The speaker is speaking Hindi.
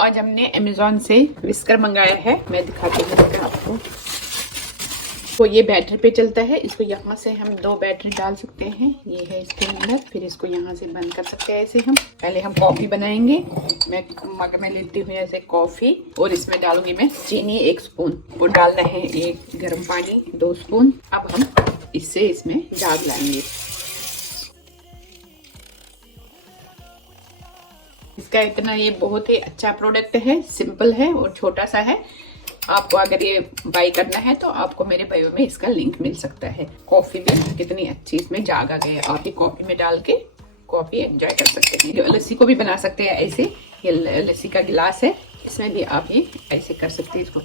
आज हमने अमेज़ॉन से विस्कर मंगाया है। मैं दिखाती हूँ आपको। तो ये बैटरी पे चलता है। इसको यहाँ से हम 2 बैटरी डाल सकते हैं। ये है इसके अंदर। फिर इसको यहाँ से बंद कर सकते हैं। ऐसे हम पहले हम कॉफ़ी बनाएंगे। मैं मग में लेती हूँ ऐसे कॉफ़ी और इसमें डालूंगी मैं चीनी 1 स्पून और डालना है एक गर्म पानी 2 स्पून। अब हम इससे इसमें डाल लाएंगे। इसका इतना ये बहुत ही अच्छा प्रोडक्ट है, सिंपल है और छोटा सा है। आपको अगर ये बाई करना है तो आपको मेरे बायो में इसका लिंक मिल सकता है। कॉफी भी कितनी अच्छी इसमें जाग आ गई है। आप ये कॉफी में डाल के कॉफी एंजॉय कर सकते हैं। लस्सी को भी बना सकते हैं ऐसे। ये लस्सी का गिलास है, इसमें भी आप ये ऐसे कर सकते हैं इसको।